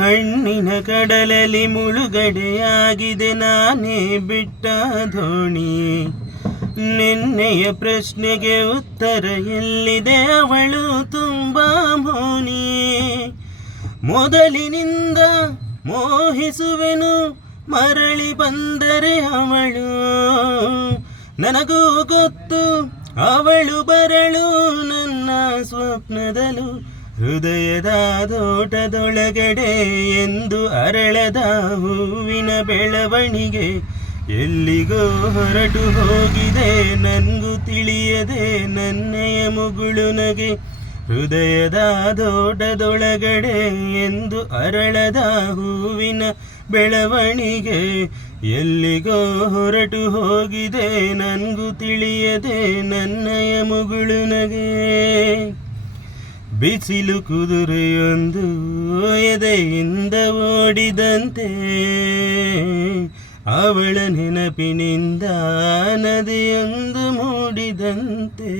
ಕಣ್ಣಿನ ಕಡಲಲ್ಲಿ ಮುಳುಗಡೆಯಾಗಿದೆ ನಾನೇ ಬಿಟ್ಟ ದೋಣಿ. ನಿನ್ನೆಯ ಪ್ರಶ್ನೆಗೆ ಉತ್ತರ ಎಲ್ಲಿದೆ, ಅವಳು ತುಂಬಾ ಮೌನಿ. ಮೊದಲಿನಿಂದ ಮೋಹಿಸುವೆನು, ಮರಳಿ ಬಂದರೆ ಅವಳು. ನನಗೂ ಗೊತ್ತು ಅವಳು ಬರಳು ನನ್ನ ಸ್ವಪ್ನದಲು. ಹೃದಯದ ತೋಟದೊಳಗಡೆ ಎಂದು ಅರಳದ ಹೂವಿನ ಬೆಳವಣಿಗೆ ಎಲ್ಲಿಗೋ ಹೊರಟು ಹೋಗಿದೆ, ನನ್ಗೂ ತಿಳಿಯದೆ ನನ್ನಯ ಮುಗುಳು ನಗೆ. ಹೃದಯದ ತೋಟದೊಳಗಡೆ ಎಂದು ಅರಳದ ಹೂವಿನ ಬೆಳವಣಿಗೆ ಎಲ್ಲಿಗೋ ಹೊರಟು ಹೋಗಿದೆ, ನನ್ಗೂ ತಿಳಿಯದೆ ನನ್ನಯ ಮುಗುಳು ನಗೆ. ಬಿಸಿಲು ಕುದುರೆಯೊಂದು ಎದೆಯಿಂದ ಓಡಿದಂತೆ, ಅವಳ ನೆನಪಿನಿಂದ ನದಿಯೊಂದು ಮೂಡಿದಂತೆ.